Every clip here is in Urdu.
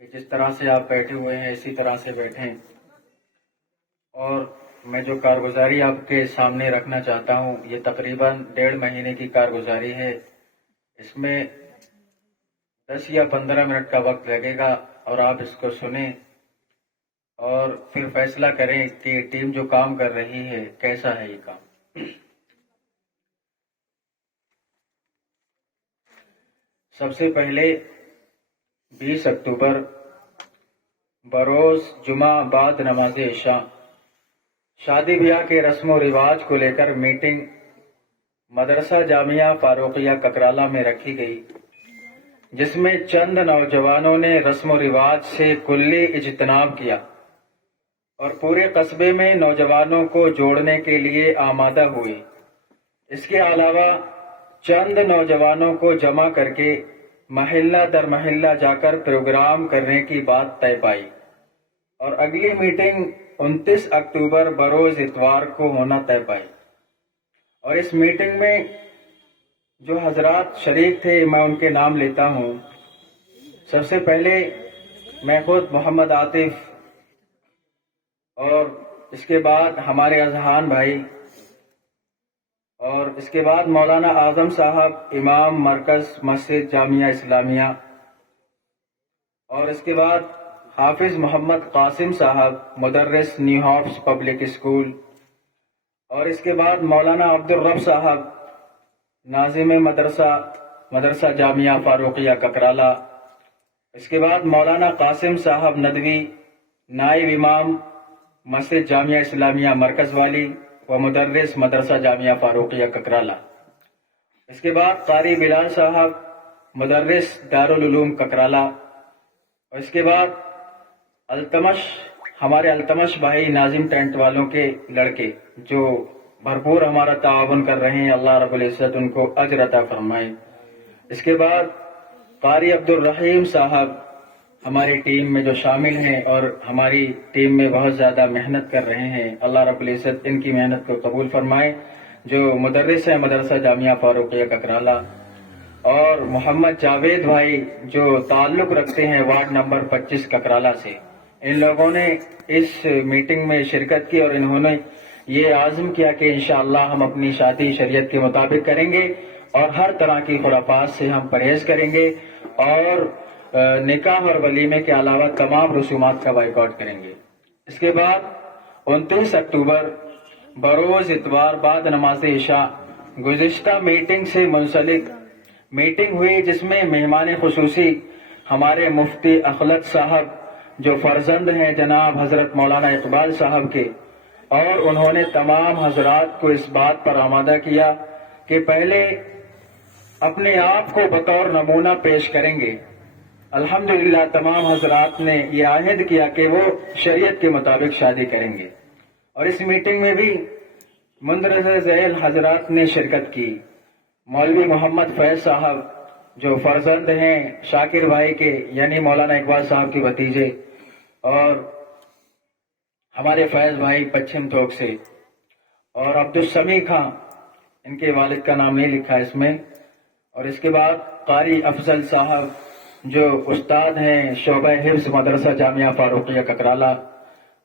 کہ جس طرح سے آپ بیٹھے ہوئے ہیں اسی طرح سے بیٹھیں، اور میں جو کارگزاری آپ کے سامنے رکھنا چاہتا ہوں یہ تقریباً 1.5 مہینے کی کارگزاری ہے۔ اس میں 10 یا 15 منٹ کا وقت لگے گا، اور آپ اس کو سنیں اور پھر فیصلہ کریں کہ ٹیم جو کام کر رہی ہے کیسا ہے یہ کام۔ سب سے پہلے 20 اکتوبر بروز جمعہ بعد نماز عشاء شادی بیاہ کے رسم و رواج کو لے کر میٹنگ مدرسہ جامعہ فاروقیہ ککرالہ میں رکھی گئی، جس میں چند نوجوانوں نے رسم و رواج سے کلی اجتناب کیا اور پورے قصبے میں نوجوانوں کو جوڑنے کے لیے آمادہ ہوئے۔ اس کے علاوہ چند نوجوانوں کو جمع کر کے محلہ در محلہ جا کر پروگرام کرنے کی بات طے پائی، اور اگلی میٹنگ 29 اکتوبر بروز اتوار کو ہونا طے پائی۔ اور اس میٹنگ میں جو حضرات شریک تھے میں ان کے نام لیتا ہوں۔ سب سے پہلے میں خود محمد عاطف، اور اس کے بعد ہمارے اذہان بھائی، اور اس کے بعد مولانا اعظم صاحب امام مرکز مسجد جامعہ اسلامیہ، اور اس کے بعد حافظ محمد قاسم صاحب مدرس نیو ہاپس پبلک اسکول، اور اس کے بعد مولانا عبد الرب صاحب ناظم مدرسہ جامعہ فاروقیہ ککرالہ، اس کے بعد مولانا قاسم صاحب ندوی نائب امام مسجد جامعہ اسلامیہ مرکز والی و مدرس مدرسہ جامعہ فاروقیہ ککرالہ، اس کے بعد قاری بلال صاحب مدرس دارالعلوم ککرالہ، اور اس کے بعد ہمارے التمش بھائی ناظم ٹینٹ والوں کے لڑکے جو بھرپور ہمارا تعاون کر رہے ہیں، اللہ رب العزت ان کو اجر عطا فرمائے۔ اس کے بعد قاری عبد الرحیم صاحب ہماری ٹیم میں جو شامل ہیں اور ہماری ٹیم میں بہت زیادہ محنت کر رہے ہیں، اللہ رب العزت ان کی محنت کو قبول فرمائے، جو مدرس ہیں مدرسہ جامعہ فاروقیہ ککرالہ، اور محمد جاوید بھائی جو تعلق رکھتے ہیں وارڈ نمبر 25 ککرالہ سے۔ ان لوگوں نے اس میٹنگ میں شرکت کی اور انہوں نے یہ عزم کیا کہ انشاءاللہ ہم اپنی شادی شریعت کے مطابق کریں گے اور ہر طرح کی خرافات سے ہم پرہیز کریں گے، اور نکاح اور ولیمے کے علاوہ تمام رسومات کا بائیکاٹ کریں گے۔ اس کے بعد 29 اکتوبر بروز اتوار بعد نماز عشاء گزشتہ میٹنگ سے منسلک میٹنگ ہوئی، جس میں مہمان خصوصی ہمارے مفتی اخلق صاحب جو فرزند ہیں جناب حضرت مولانا اقبال صاحب کے، اور انہوں نے تمام حضرات کو اس بات پر آمادہ کیا کہ پہلے اپنے آپ کو بطور نمونہ پیش کریں گے۔ الحمدللہ تمام حضرات نے یہ عہد کیا کہ وہ شریعت کے مطابق شادی کریں گے، اور اس میٹنگ میں بھی مندرجہ ذیل حضرات نے شرکت کی۔ مولوی محمد فیض صاحب جو فرزند ہیں شاکر بھائی کے، یعنی مولانا اقبال صاحب کے بھتیجے، اور ہمارے فیض بھائی پچھم توک سے، اور عبدالسمیع خان، ان کے والد کا نام نہیں لکھا اس میں، اور اس کے بعد قاری افضل صاحب جو استاد ہیں شعبہ حفظ مدرسہ جامعہ فاروقیہ ککرالہ،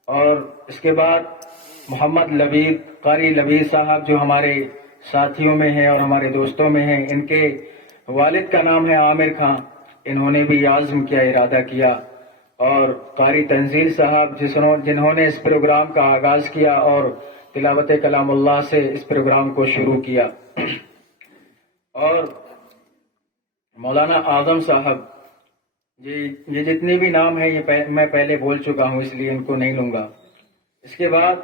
اور اس کے بعد محمد لبید قاری لبید صاحب جو ہمارے ساتھیوں میں ہیں اور ہمارے دوستوں میں ہیں، ان کے والد کا نام ہے عامر خان، انہوں نے بھی عزم کیا، ارادہ کیا، اور قاری تنزیل صاحب جنہوں نے اس پروگرام کا آغاز کیا اور تلاوت کلام اللہ سے اس پروگرام کو شروع کیا، اور مولانا اعظم صاحب، یہ جتنے بھی نام ہیں یہ میں پہلے بول چکا ہوں اس لیے ان کو نہیں لوں گا۔ اس کے بعد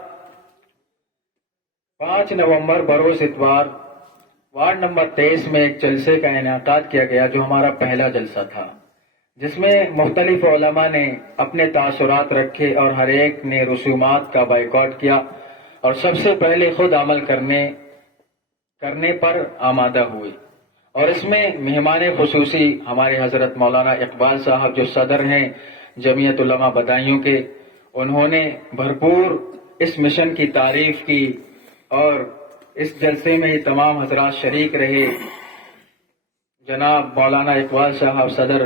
5 نومبر بروز اتوار وارڈ نمبر 23 میں ایک جلسے کا انعقاد کیا گیا جو ہمارا پہلا جلسہ تھا، جس میں مختلف علماء نے اپنے تاثرات رکھے اور ہر ایک نے رسومات کا بائیکاٹ کیا اور سب سے پہلے خود عمل کرنے پر آمادہ ہوئے، اور اس میں مہمان خصوصی ہمارے حضرت مولانا اقبال صاحب جو صدر ہیں جمعیت علماء بدایوں کے، انہوں نے بھرپور اس مشن کی تعریف کی، اور اس جلسے میں یہ تمام حضرات شریک رہے۔ جناب مولانا اقبال صاحب صدر،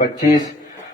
25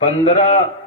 15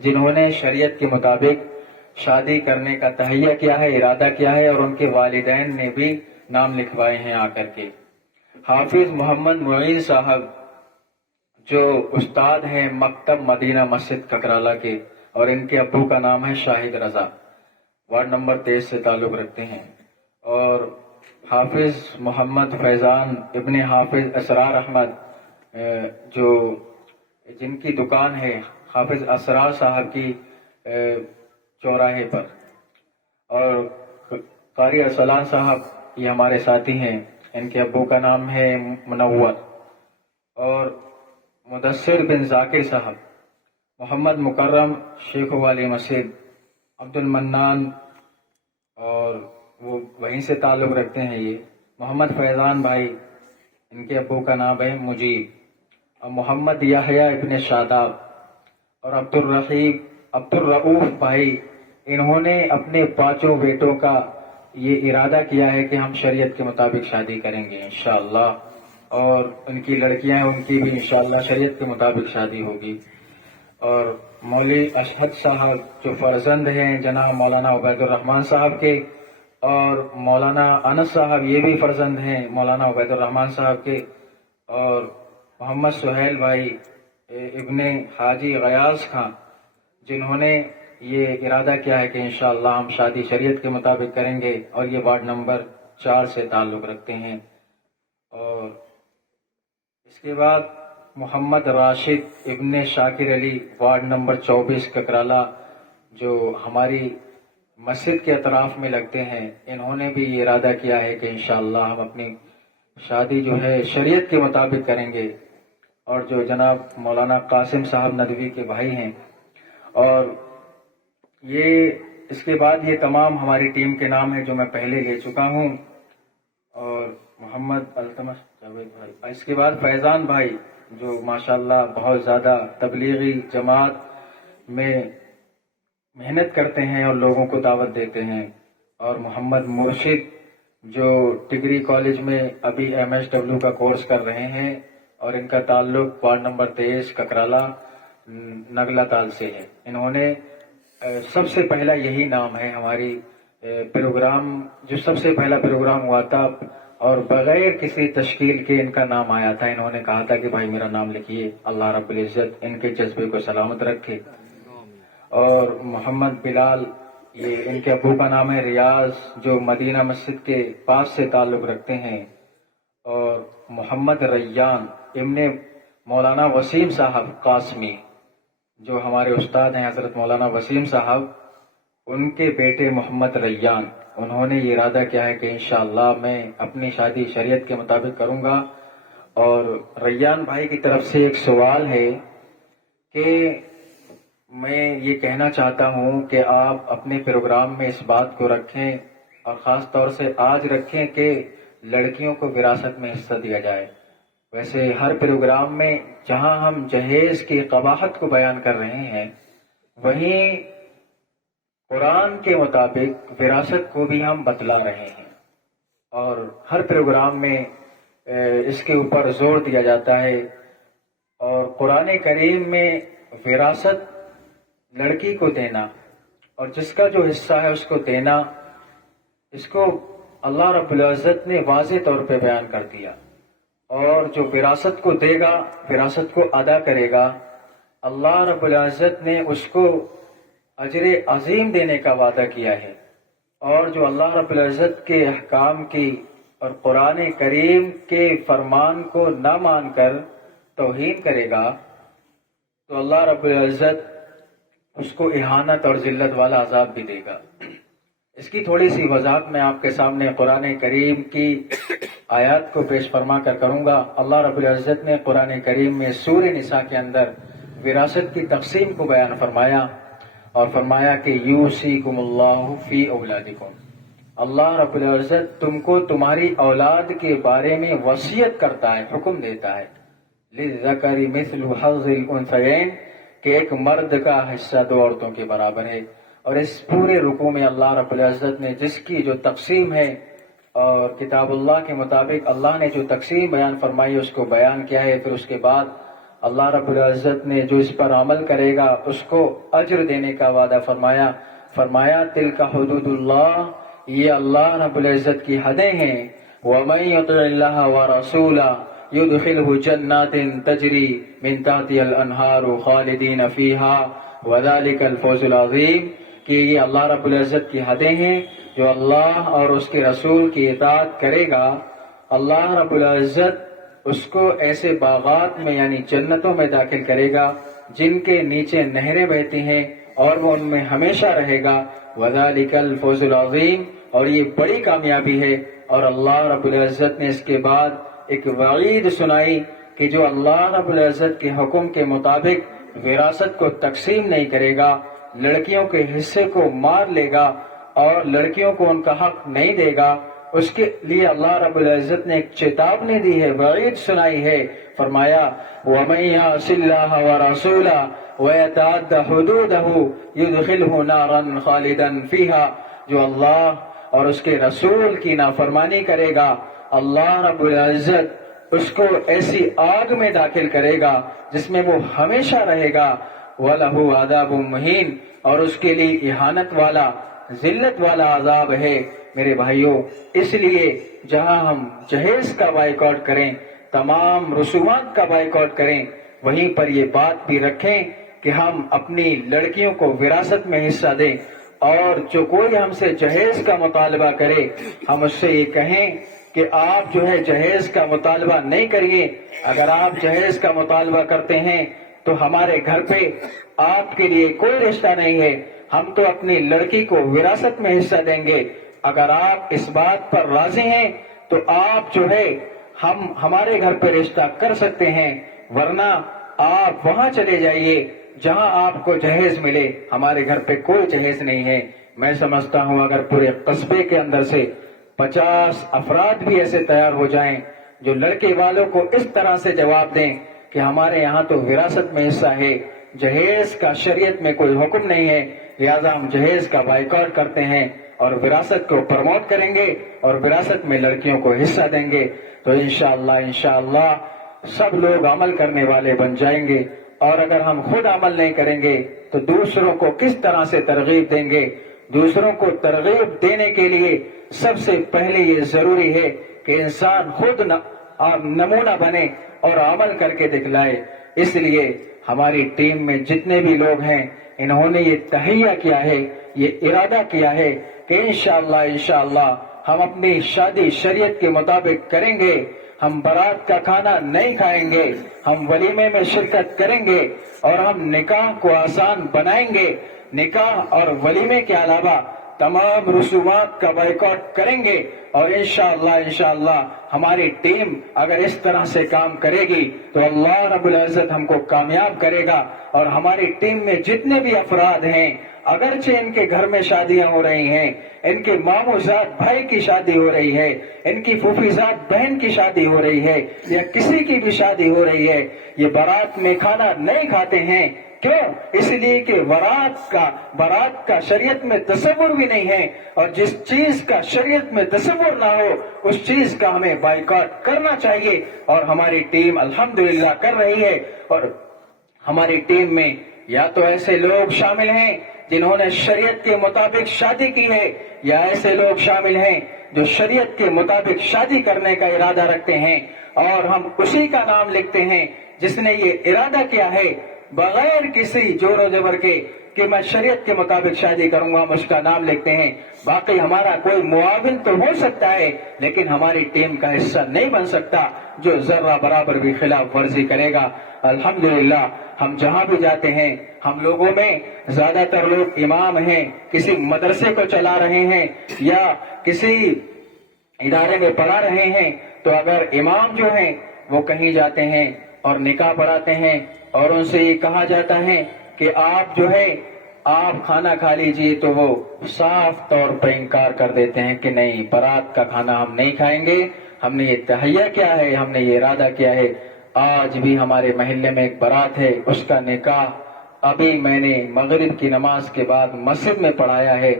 جنہوں نے شریعت کے مطابق شادی کرنے کا تہیہ کیا ہے، ارادہ کیا ہے، اور ان کے والدین نے بھی نام لکھوائے ہیں آ کر کے۔ حافظ محمد معین صاحب جو استاد ہیں مکتب مدینہ مسجد ککرالہ کے، اور ان کے ابو کا نام ہے شاہد رضا، وارڈ نمبر 23 سے تعلق رکھتے ہیں۔ اور حافظ محمد فیضان ابن حافظ اسرار احمد جو جن کی دکان ہے حافظ اسرار صاحب کی چوراہے پر، اور قاری ارسلان صاحب یہ ہمارے ساتھی ہیں، ان کے ابو کا نام ہے منور۔ اور مدثر بن ذاکر صاحب، محمد مکرم شیخ والی مسجد عبد المنان، اور وہ وہیں سے تعلق رکھتے ہیں۔ یہ محمد فیضان بھائی، ان کے ابو کا نام ہے مجیب، اور محمد یحییٰ ابن شاداب، اور عبد الرؤوف بھائی، انہوں نے اپنے پانچوں بیٹوں کا یہ ارادہ کیا ہے کہ ہم شریعت کے مطابق شادی کریں گے انشاءاللہ، اور ان کی لڑکیاں ہیں ان کی بھی انشاءاللہ شریعت کے مطابق شادی ہوگی۔ اور مولوی اشہد صاحب جو فرزند ہیں جناب مولانا عبید الرحمان صاحب کے، اور مولانا انس صاحب یہ بھی فرزند ہیں مولانا عبید الرحمان صاحب کے، اور محمد سہیل بھائی ابن حاجی غیاث خان، جنہوں نے یہ ارادہ کیا ہے کہ انشاءاللہ ہم شادی شریعت کے مطابق کریں گے، اور یہ وارڈ نمبر 4 سے تعلق رکھتے ہیں۔ اور اس کے بعد محمد راشد ابن شاکر علی، وارڈ نمبر 24 ککرالہ، جو ہماری مسجد کے اطراف میں لگتے ہیں، انہوں نے بھی یہ ارادہ کیا ہے کہ انشاءاللہ ہم اپنی شادی جو ہے شریعت کے مطابق کریں گے۔ اور جو جناب مولانا قاسم صاحب ندوی کے بھائی ہیں، اور یہ اس کے بعد یہ تمام ہماری ٹیم کے نام ہیں جو میں پہلے لے چکا ہوں۔ اور محمد التمش جاوید بھائی، اس کے بعد فیضان بھائی جو ماشاءاللہ بہت زیادہ تبلیغی جماعت میں محنت کرتے ہیں اور لوگوں کو دعوت دیتے ہیں، اور محمد مرشد جو ڈگری کالج میں ابھی MSW کا کورس کر رہے ہیں، اور ان کا تعلق وارڈ نمبر 23 ککرالہ نگلا تال سے ہے۔ انہوں نے سب سے پہلا یہی نام ہے ہماری پروگرام، جو سب سے پہلا پروگرام ہوا تھا اور بغیر کسی تشکیل کے ان کا نام آیا تھا، انہوں نے کہا تھا کہ بھائی میرا نام لکھیے، اللہ رب العزت ان کے جذبے کو سلامت رکھے۔ اور محمد بلال، یہ ان کے ابو کا نام ہے ریاض، جو مدینہ مسجد کے پاس سے تعلق رکھتے ہیں۔ اور محمد ریان ابن مولانا وسیم صاحب قاسمی، جو ہمارے استاد ہیں حضرت مولانا وسیم صاحب، ان کے بیٹے محمد ریان، انہوں نے یہ ارادہ کیا ہے کہ انشاءاللہ میں اپنی شادی شریعت کے مطابق کروں گا۔ اور ریان بھائی کی طرف سے ایک سوال ہے کہ میں یہ کہنا چاہتا ہوں کہ آپ اپنے پروگرام میں اس بات کو رکھیں، اور خاص طور سے آج رکھیں کہ لڑکیوں کو وراثت میں حصہ دیا جائے۔ ویسے ہر پروگرام میں جہاں ہم جہیز کی قباحت کو بیان کر رہے ہیں، وہیں قرآن کے مطابق وراثت کو بھی ہم بتلا رہے ہیں، اور ہر پروگرام میں اس کے اوپر زور دیا جاتا ہے۔ اور قرآن کریم میں وراثت لڑکی کو دینا اور جس کا جو حصہ ہے اس کو دینا، اس کو اللہ رب العزت نے واضح طور پہ بیان کر دیا۔ اور جو وراثت کو دے گا، وراثت کو ادا کرے گا، اللہ رب العزت نے اس کو اجر عظیم دینے کا وعدہ کیا ہے۔ اور جو اللہ رب العزت کے احکام کی اور قرآن کریم کے فرمان کو نہ مان کر توہین کرے گا، تو اللہ رب العزت اس کو اہانت اور ذلت والا عذاب بھی دے گا۔ اس کی تھوڑی سی وضاحت میں آپ کے سامنے قرآن کریم کی آیات کو پیش فرما کر کروں گا۔ اللہ رب العزت نے قرآن کریم میں سورہ نساء کے اندر وراثت کی تقسیم کو بیان فرمایا، اور فرمایا کہ یوصیکم اللہ فی اولادکم، اللہ رب العزت تم کو تمہاری اولاد کے بارے میں وصیت کرتا ہے، حکم دیتا ہے، للذکر مثل حظ الانثیین، کہ ایک مرد کا حصہ دو عورتوں کے برابر ہے۔ اور اس پورے رکوع میں اللہ رب العزت نے جس کی جو تقسیم ہے، اور کتاب اللہ کے مطابق اللہ نے جو تقسیم بیان فرمائی اس کو بیان کیا ہے۔ پھر اس کے بعد اللہ رب العزت نے جو اس پر عمل کرے گا اس کو اجر دینے کا وعدہ فرمایا تلک حدود اللہ، یہ اللہ رب العزت کی حدیں ہیں. وَمَن يُطِعِ اللَّهَ وَرَسُولَهُ يُدْخِلْهُ جَنَّاتٍ تَجْرِي مِن تَحْتِهَا الْأَنْهَارُ خَالِدِينَ فِيهَا وَذَلِكَ الْفَوْزُ الْعَظِيمُ، کہ یہ اللہ رب العزت کی حدیں ہیں. جو اللہ اور اس کے رسول کی اطاعت کرے گا، اللہ رب العزت اس کو ایسے باغات میں یعنی جنتوں میں داخل کرے گا جن کے نیچے نہریں بہتی ہیں اور وہ ان میں ہمیشہ رہے گا. وَذَلِكَ الْفَوْزُ الْعَظِيمُ، اور یہ بڑی کامیابی ہے. اور اللہ رب العزت نے اس کے بعد ایک وعید سنائی کہ جو اللہ رب العزت کے حکم کے مطابق وراثت کو تقسیم نہیں کرے گا، لڑکیوں کے حصے کو مار لے گا اور لڑکیوں کو ان کا حق نہیں دے گا، اس کے لیے اللہ رب العزت نے ایک چیتاونی دی ہے، وعید سنائی ہے. فرمایا وَمَن يَعْصِ اللَّهَ وَرَسُولَهُ وَيَتَعَدَّ حُدُودَهُ يُدْخِلْهُ نَارًا خَالِدًا فِيهَا، جو اللہ اور اس کے رسول کی نافرمانی کرے گا، اللہ رب العزت اس کو ایسی آگ میں داخل کرے گا جس میں وہ ہمیشہ رہے گا. وَلَهُ عَذَابٌ مُّهِينٌ، اور اس کے لیے اہانت والا، ذلت والا عذاب ہے. میرے بھائیوں، اس لیے جہاں ہم جہیز کا بائیکاٹ کریں، تمام رسومات کا بائیکاٹ کریں، وہیں پر یہ بات بھی رکھیں کہ ہم اپنی لڑکیوں کو وراثت میں حصہ دیں. اور جو کوئی ہم سے جہیز کا مطالبہ کرے، ہم اس سے یہ کہیں کہ آپ جو ہے جہیز کا مطالبہ نہیں کریے. اگر آپ جہیز کا مطالبہ کرتے ہیں تو ہمارے گھر پہ آپ کے لیے کوئی رشتہ نہیں ہے، ہم تو اپنی لڑکی کو وراثت میں حصہ دیں گے. اگر آپ اس بات پر راضی ہیں تو آپ جو ہے ہمارے گھر پہ رشتہ کر سکتے ہیں، ورنہ آپ وہاں چلے جائیے جہاں آپ کو جہیز ملے. ہمارے گھر پہ کوئی جہیز نہیں ہے. میں سمجھتا ہوں اگر پورے قصبے کے اندر سے 50 افراد بھی ایسے تیار ہو جائیں جو لڑکے والوں کو اس طرح سے جواب دیں کہ ہمارے یہاں تو وراثت میں حصہ ہے، جہیز کا شریعت میں کوئی حکم نہیں ہے، لہذا ہم جہیز کا بائیکاٹ کرتے ہیں اور وراثت کو پروموٹ کریں گے اور وراثت میں لڑکیوں کو حصہ دیں گے، تو انشاءاللہ سب لوگ عمل کرنے والے بن جائیں گے. اور اگر ہم خود عمل نہیں کریں گے تو دوسروں کو کس طرح سے ترغیب دیں گے؟ دوسروں کو ترغیب دینے کے لیے سب سے پہلے یہ ضروری ہے کہ انسان خود نمونہ بنے اور عمل کر کے دکھلائے. اس لیے ہماری ٹیم میں جتنے بھی لوگ ہیں، انہوں نے یہ تہیہ کیا ہے، یہ ارادہ کیا ہے کہ انشاءاللہ ہم اپنی شادی شریعت کے مطابق کریں گے. ہم بارات کا کھانا نہیں کھائیں گے، ہم ولیمے میں شرکت کریں گے اور ہم نکاح کو آسان بنائیں گے. نکاح اور ولیمے کے علاوہ تمام رسومات کا بائیکاٹ کریں گے. اور انشاءاللہ ہماری ٹیم اگر اس طرح سے کام کرے گی تو اللہ رب العزت ہم کو کامیاب کرے گا. اور ہماری ٹیم میں جتنے بھی افراد ہیں، اگرچہ ان کے گھر میں شادیاں ہو رہی ہیں، ان کے ماموں زاد بھائی کی شادی ہو رہی ہے، ان کی پھوپھی زاد بہن کی شادی ہو رہی ہے، یا کسی کی بھی شادی ہو رہی ہے، یہ بارات میں کھانا نہیں کھاتے ہیں. کیوں؟ اس لیے کہ بارات کا شریعت میں تصور بھی نہیں ہے، اور جس چیز کا شریعت میں تصور نہ ہو اس چیز کا ہمیں بائیکاٹ کرنا چاہیے. اور ہماری ٹیم الحمدللہ کر رہی ہے. اور ہماری ٹیم میں یا تو ایسے لوگ شامل ہیں جنہوں نے شریعت کے مطابق شادی کی ہے، یا ایسے لوگ شامل ہیں جو شریعت کے مطابق شادی کرنے کا ارادہ رکھتے ہیں، اور ہم اسی کا نام لکھتے ہیں جس نے یہ ارادہ کیا ہے بغیر کسی زور و زبر کے کہ میں شریعت کے مطابق شادی کروں گا، ہم اس کا نام لکھتے ہیں. باقی ہمارا کوئی معاون تو ہو سکتا ہے لیکن ہماری ٹیم کا حصہ نہیں بن سکتا جو ذرہ برابر بھی خلاف ورزی کرے گا. الحمدللہ ہم جہاں بھی جاتے ہیں، ہم لوگوں میں زیادہ تر لوگ امام ہیں، کسی مدرسے کو چلا رہے ہیں یا کسی ادارے میں پڑھا رہے ہیں، تو اگر امام جو ہیں وہ کہیں جاتے ہیں اور نکاح پڑھاتے ہیں اور ان سے یہ کہا جاتا ہے کہ آپ جو ہے آپ کھانا کھا لیجئے، تو وہ صاف طور پر انکار کر دیتے ہیں کہ نہیں، بارات کا کھانا ہم نہیں کھائیں گے، ہم نے یہ تہیہ کیا ہے، ہم نے یہ ارادہ کیا ہے. آج بھی ہمارے محلے میں ایک بارات ہے، اس کا نکاح ابھی میں نے مغرب کی نماز کے بعد مسجد میں پڑھایا ہے،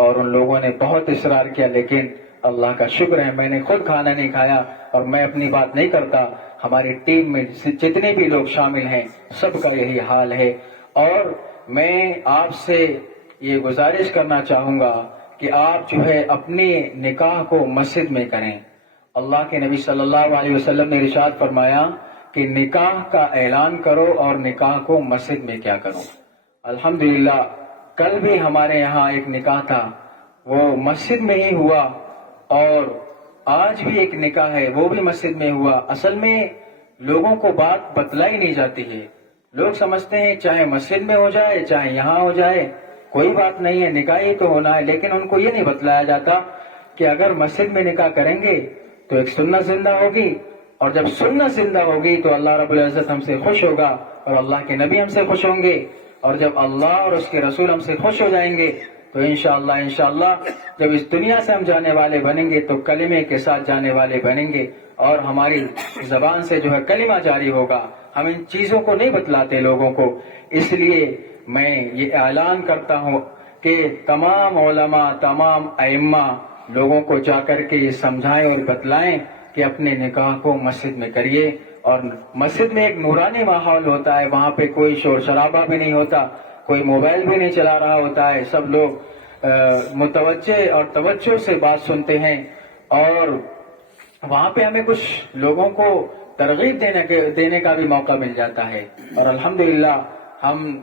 اور ان لوگوں نے بہت اصرار کیا، لیکن اللہ کا شکر ہے میں نے خود کھانا نہیں کھایا. اور میں اپنی بات نہیں کرتا ہماری ٹیم میں جتنے بھی لوگ شامل ہیں سب کا یہی حال ہے. اور میں آپ سے یہ گزارش کرنا چاہوں گا کہ آپ جو ہے اپنے نکاح کو مسجد میں کریں. اللہ کے نبی صلی اللہ علیہ وسلم نے ارشاد فرمایا کہ نکاح کا اعلان کرو اور نکاح کو مسجد میں کیا کرو. الحمدللہ کل بھی ہمارے یہاں ایک نکاح تھا، وہ مسجد میں ہی ہوا، اور آج بھی ایک نکاح ہے وہ بھی مسجد میں ہوا. اصل میں لوگوں کو بات بتلائی نہیں جاتی ہے. لوگ سمجھتے ہیں چاہے مسجد میں ہو جائے چاہے یہاں ہو جائے کوئی بات نہیں ہے، نکاح ہی تو ہونا ہے. لیکن ان کو یہ نہیں بتلایا جاتا کہ اگر مسجد میں نکاح کریں گے تو ایک سنت زندہ ہوگی، اور جب سنت زندہ ہوگی تو اللہ رب العزت ہم سے خوش ہوگا اور اللہ کے نبی ہم سے خوش ہوں گے. اور جب اللہ اور اس کے رسول ہم سے خوش ہو جائیں گے تو انشاءاللہ جب اس دنیا سے ہم جانے والے بنیں گے تو کلمے کے ساتھ جانے والے بنیں گے، اور ہماری زبان سے جو ہے کلمہ جاری ہوگا. ہم ان چیزوں کو نہیں بتلاتے لوگوں کو، اس لیے میں یہ اعلان کرتا ہوں کہ تمام علماء تمام ائمہ لوگوں کو جا کر کے یہ سمجھائیں اور بتلائیں کہ اپنے نکاح کو مسجد میں کریے. اور مسجد میں ایک نورانی ماحول ہوتا ہے، وہاں پہ کوئی شور شرابہ بھی نہیں ہوتا، کوئی موبائل بھی نہیں چلا رہا ہوتا ہے، سب لوگ متوجہ اور توجہ سے بات سنتے ہیں. اور وہاں پہ ہمیں کچھ لوگوں کو ترغیب دینے کا بھی موقع مل جاتا ہے. اور الحمدللہ ہم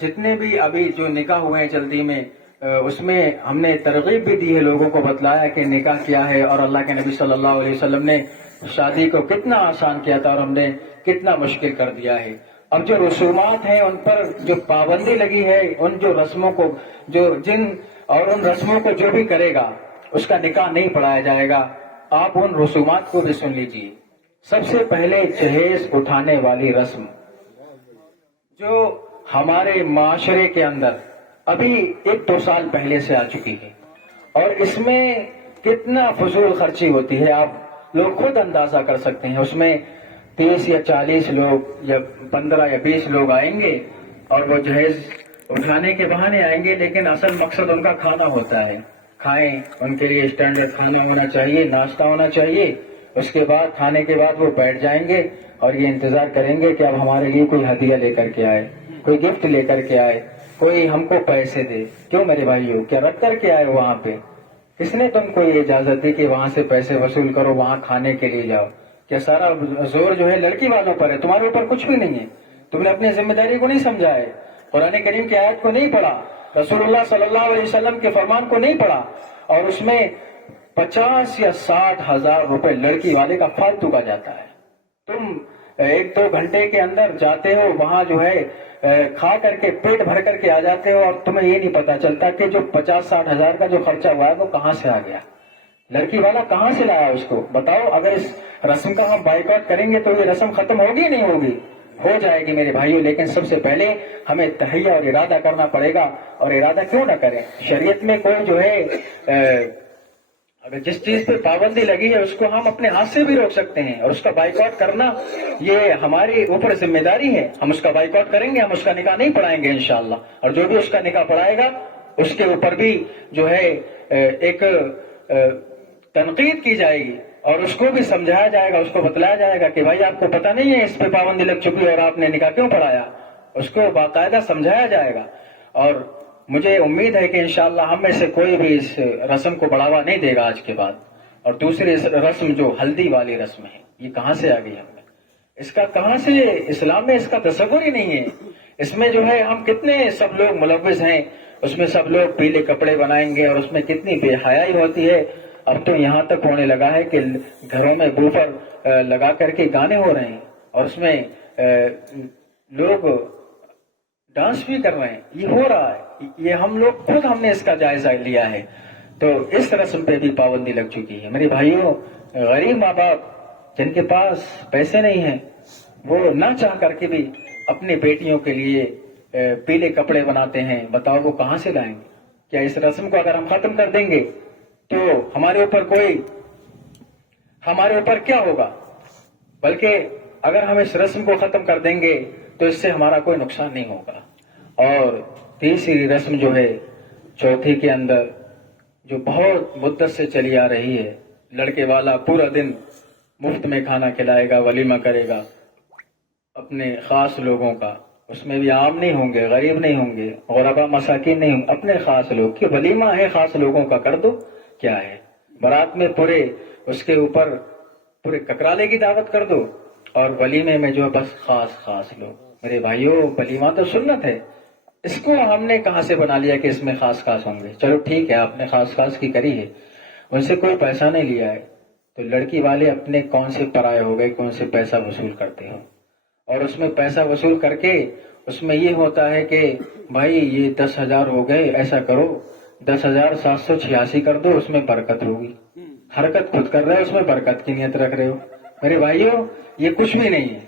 جتنے بھی ابھی جو نکاح ہوئے ہیں جلدی میں اس میں ہم نے ترغیب بھی دی ہے، لوگوں کو بتلایا کہ نکاح کیا ہے، اور اللہ کے نبی صلی اللہ علیہ وسلم نے شادی کو کتنا آسان کیا تھا اور ہم نے کتنا مشکل کر دیا ہے. اب جو رسومات ہیں ان پر جو پابندی لگی ہے، ان جو رسموں کو ان رسموں کو جو بھی کرے گا اس کا نکاح نہیں پڑھایا جائے گا. آپ ان رسومات کو بھی سن لیجیے. سب سے پہلے جہیز اٹھانے والی رسم جو ہمارے معاشرے کے اندر ابھی 1-2 سال پہلے سے آ چکی ہے، اور اس میں کتنا فضول خرچی ہوتی ہے آپ لوگ خود اندازہ کر سکتے ہیں. اس میں 30 یا 40 لوگ یا 15 یا 20 لوگ آئیں گے اور وہ جہیز اٹھانے کے بہانے آئیں گے، لیکن اصل مقصد ان کا کھانا ہوتا ہے. کھائیں، ان کے لیے اسٹینڈرڈ کھانا ہونا چاہیے، ناشتہ ہونا چاہیے. اس کے بعد کھانے کے بعد وہ بیٹھ جائیں گے اور یہ انتظار کریں گے کہ اب ہمارے لیے کوئی ہدیہ لے کر کے آئے، کوئی گفٹ لے کر کے آئے، کوئی ہم کو پیسے دے. کیوں میرے بھائیو، کیا رکھ کر کے آئے وہاں پہ؟ کس نے تم کو یہ اجازت دی کہ وہاں سے پیسے وصول کرو، وہاں کھانے کے لیے جاؤ؟ کیا سارا زور جو ہے لڑکی والوں پر ہے؟ تمہارے اوپر کچھ بھی نہیں ہے. تم نے اپنی ذمہ داری کو نہیں سمجھا ہے، قرآن کریم کی آیت کو نہیں پڑھا، رسول اللہ صلی اللہ علیہ وسلم کے فرمان کو نہیں پڑھا، اور اس میں 50 یا 60 ہزار روپے لڑکی والے کا فالتو کا جاتا ہے. تم 1-2 گھنٹے کے اندر جاتے ہو وہاں جو ہے کھا کر کے پیٹ بھر کر کے آ جاتے ہو، اور تمہیں یہ نہیں پتا چلتا کہ جو 50-60 ہزار کا جو خرچہ ہوا ہے وہ کہاں سے آ گیا، لڑکی والا کہاں سے لایا اس کو. بتاؤ، اگر اس رسم کا ہم بائیکاٹ کریں گے تو یہ رسم ختم ہوگی نہیں ہوگی؟ ہو جائے گی میرے بھائیوں. لیکن سب سے پہلے ہمیں تہیہ اور ارادہ کرنا پڑے گا. اور ارادہ کیوں نہ کریں؟ شریعت میں کوئی جو ہے اگر جس چیز پہ پابندی لگی ہے اس کو ہم اپنے ہاتھ سے بھی روک سکتے ہیں، اور اس کا بائیکاٹ کرنا یہ ہماری اوپر ذمہ داری ہے. ہم اس کا بائیکاٹ کریں گے، ہم اس کا نکاح نہیں پڑھائیں گے انشاءاللہ. اور جو بھی اس کا نکاح پڑھائے گا اس کے اوپر بھی جو ہے ایک تنقید کی جائے گی، اور اس کو بھی سمجھایا جائے گا، اس کو بتلایا جائے گا کہ بھائی آپ کو پتہ نہیں ہے اس پہ پابندی لگ چکی ہے اور آپ نے نکاح کیوں پڑھایا. اس کو باقاعدہ سمجھایا جائے گا. اور مجھے امید ہے کہ انشاءاللہ ہم میں سے کوئی بھی اس رسم کو بڑھاوا نہیں دے گا آج کے بعد. اور دوسری رسم جو ہلدی والی رسم ہے، یہ کہاں سے آ گئی ہم میں؟ اس کا کہاں سے اسلام میں اس کا تصور ہی نہیں ہے. اس میں جو ہے ہم کتنے سب لوگ ملوث ہیں، اس میں سب لوگ پیلے کپڑے بنائیں گے اور اس میں کتنی بے حیائی ہوتی ہے. اب تو یہاں تک ہونے لگا ہے کہ گھروں میں بوفر لگا کر کے گانے ہو رہے ہیں اور اس میں لوگ ڈانس بھی کر رہے ہیں. یہ ہو رہا ہے، یہ ہم لوگ خود ہم نے اس کا جائزہ لیا ہے. تو اس رسم پہ بھی پابندی لگ چکی ہے. میرے بھائیوں، غریب ماں باپ جن کے پاس پیسے نہیں ہیں وہ نہ چاہ کر کے بھی اپنی بیٹیوں کے لیے پیلے کپڑے بناتے ہیں. بتاؤ وہ کہاں سے لائیں گے؟ کیا اس رسم کو اگر ہم ختم کر دیں گے تو ہمارے اوپر کیا ہوگا؟ بلکہ اگر ہم اس رسم کو ختم کر دیں گے تو اس سے ہمارا کوئی نقصان نہیں ہوگا. اور تیسری رسم جو ہے چوتھی کے اندر جو بہت مدت سے چلی آ رہی ہے، لڑکے والا پورا دن مفت میں کھانا کھلائے گا، ولیمہ کرے گا اپنے خاص لوگوں کا، اس میں بھی عام نہیں ہوں گے، غریب نہیں ہوں گے، غربا مساکین نہیں ہوں گے، اپنے خاص لوگ کہ ولیمہ ہے خاص لوگوں کا، کر دو کیا ہے، برات میں پورے اس کے اوپر پورے ککرالے کی دعوت کر دو، اور ولیمے میں جو ہے بس خاص لوگ۔ میرے بھائیوں، ولیمہ تو سنت ہے، اس کو ہم نے کہاں سے بنا لیا کہ اس میں خاص ہوں گے؟ چلو ٹھیک ہے، آپ نے خاص کی کری ہے، ان سے کوئی پیسہ نہیں لیا ہے، تو لڑکی والے اپنے کون سے پرائے ہو گئے، کون سے پیسہ وصول کرتے ہو، اور اس میں پیسہ وصول کر کے اس میں یہ ہوتا ہے کہ بھائی یہ 10,000 ہو گئے، ایسا کرو 10,786 کر دو، اس میں برکت ہوگی۔ حرکت خود کر رہے ہو، اس میں برکت کی نیت رکھ رہے ہو۔ میرے بھائیوں، یہ کچھ بھی نہیں ہے،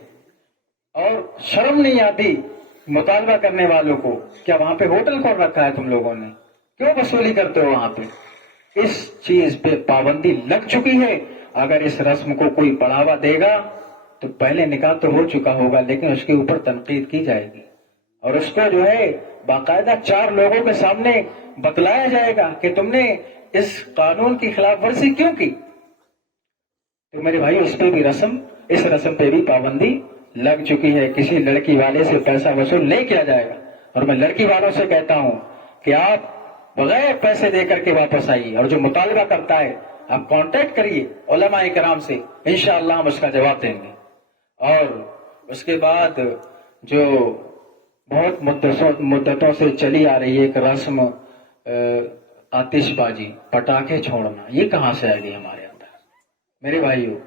اور شرم نہیں آتی مطالبہ کرنے والوں کو؟ کیا وہاں پہ ہوٹل کھول رکھا ہے تم لوگوں نے؟ کیوں وصولی کرتے ہو وہاں پہ؟ اس چیز پہ پابندی لگ چکی ہے۔ اگر اس رسم کو کوئی بڑھاوا دے گا تو پہلے نکاح تو ہو چکا ہوگا، لیکن اس کے اوپر تنقید کی جائے گی، اور اس کو جو ہے باقاعدہ 4 لوگوں کے سامنے بتلایا جائے گا کہ تم نے اس قانون کی خلاف ورزی کیوں کی۔ تو میرے بھائی، اس رسم پہ بھی پابندی لگ چکی ہے۔ کسی لڑکی والے سے پیسہ وصول نہیں کیا جائے گا، اور میں لڑکی والوں سے کہتا ہوں کہ آپ بغیر پیسے دے کر کے واپس آئیے، اور جو مطالبہ کرتا ہے آپ کانٹیکٹ کریے علماء کرام سے، انشاءاللہ ہم اس کا جواب دیں گے۔ اور اس کے بعد جو بہت مدتوں سے چلی آ رہی ہے ایک رسم، آتش بازی، پٹاخے چھوڑنا، یہ کہاں سے آئے گی ہمارے اندر؟ میرے بھائیو،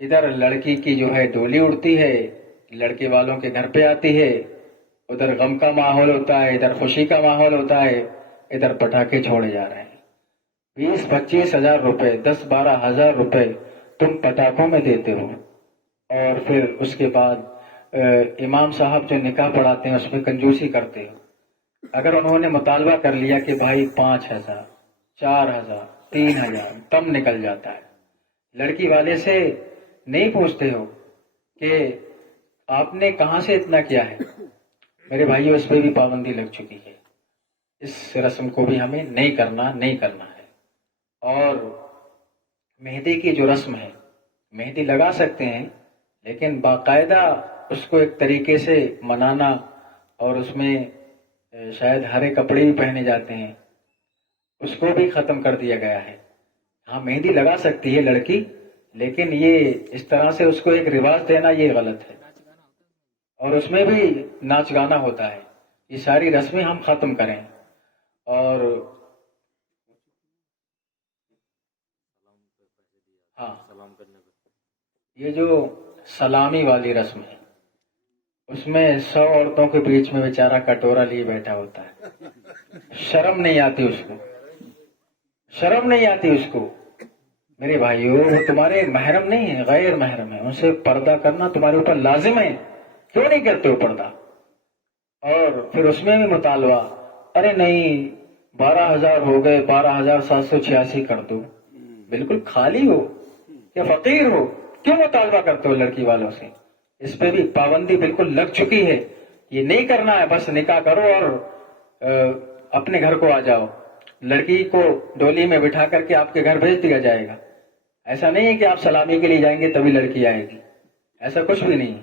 ادھر لڑکی کی جو ہے ڈولی اڑتی ہے، لڑکے والوں کے گھر پہ آتی ہے، ادھر غم کا ماحول ہوتا ہے، ادھر خوشی کا ماحول ہوتا ہے، ادھر پٹاخے چھوڑے جا رہے ہیں۔ 20-25 ہزار روپے، 10-12 ہزار روپے تم پٹاخوں میں دیتے ہو، اور پھر اس کے بعد امام صاحب جو نکاح پڑھاتے ہیں اس میں کنجوسی کرتے ہو۔ اگر انہوں نے مطالبہ کر لیا کہ بھائی 5,000، 4,000، 3,000، تب نکل جاتا ہے۔ لڑکی والے سے نہیں پوچھتے ہو کہ آپ نے کہاں سے اتنا کیا ہے۔ میرے بھائیو، اس پہ بھی پابندی لگ چکی ہے، اس رسم کو بھی ہمیں نہیں کرنا ہے۔ اور مہندی کی جو رسم ہے، مہندی لگا سکتے ہیں، لیکن باقاعدہ اس کو ایک طریقے سے منانا، اور اس میں شاید ہرے کپڑے بھی پہنے جاتے ہیں، اس کو بھی ختم کر دیا گیا ہے۔ ہاں، مہندی لگا سکتی ہے لڑکی، لیکن یہ اس طرح سے اس کو ایک رواج دینا یہ غلط ہے، اور اس میں بھی ناچ گانا ہوتا ہے۔ یہ ساری رسمیں ہم ختم کریں۔ اور ہاں، یہ جو سلامی والی رسم ہے، اس میں 100 عورتوں کے بیچ میں بیچارہ کٹورا لیے بیٹھا ہوتا ہے، شرم نہیں آتی اس کو، شرم نہیں آتی اس کو۔ میرے بھائیو، وہ تمہارے محرم نہیں ہے، غیر محرم ہے، ان سے پردہ کرنا تمہارے اوپر لازم ہے، کیوں نہیں کرتے ہو پردہ؟ اور پھر اس میں بھی مطالبہ، ارے نہیں 12,000 ہو گئے، 12,786 کر دو۔ بالکل خالی ہو یا فقیر ہو، کیوں مطالبہ کرتے ہو لڑکی والوں سے؟ اس پہ بھی پابندی بالکل لگ چکی ہے۔ یہ نہیں کرنا ہے، بس نکاح کرو اور اپنے گھر کو آ جاؤ۔ لڑکی کو ڈولی میں بٹھا کر کے آپ کے گھر بھیج دیا جائے گا۔ ایسا نہیں ہے کہ آپ سلامی کے لیے جائیں گے تبھی لڑکی آئے گی، ایسا کچھ بھی نہیں۔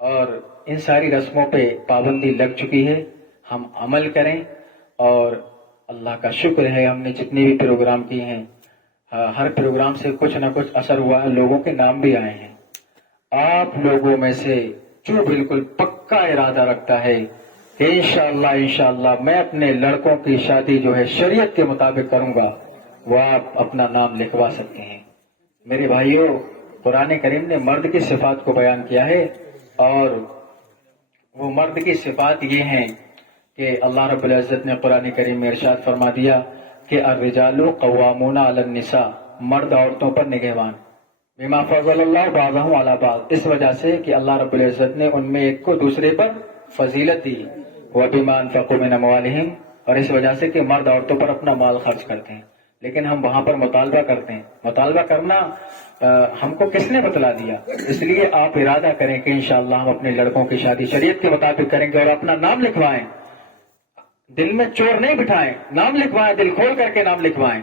اور ان ساری رسموں پہ پابندی لگ چکی ہے، ہم عمل کریں۔ اور اللہ کا شکر ہے، ہم نے جتنے بھی پروگرام کیے ہیں، ہر پروگرام سے کچھ نہ کچھ اثر ہوا ہے، لوگوں کے نام بھی آئے ہیں۔ آپ لوگوں میں سے جو بالکل پکا ارادہ رکھتا ہے کہ انشاءاللہ میں اپنے لڑکوں کی شادی جو ہے شریعت کے مطابق کروں گا، وہ آپ اپنا نام لکھوا سکتے ہیں۔ میرے بھائیوں، قرآن کریم نے مرد کی صفات کو بیان کیا ہے، اور وہ مرد کی صفات یہ ہیں کہ اللہ رب العزت نے قرآن کریم میں ارشاد فرما دیا کہ الرجال قوامون علی النساء، مرد عورتوں پر نگہبان، بما فضل اللہ بعضهم علی بعض، اس وجہ سے کہ اللہ رب العزت نے ان میں ایک کو دوسرے پر فضیلت دی، وبما انفقوا من اموالهم، اور اس وجہ سے کہ مرد عورتوں پر اپنا مال خرچ کرتے ہیں۔ لیکن ہم وہاں پر مطالبہ کرتے ہیں۔ مطالبہ کرنا ہم کو کس نے بتلا دیا؟ اس لیے آپ ارادہ کریں کہ انشاءاللہ ہم اپنے لڑکوں کی شادی شریعت کے مطابق کریں گے، اور اپنا نام لکھوائیں، دل میں چور نہیں بٹھائیں، نام لکھوائیں، دل کھول کر کے نام لکھوائیں۔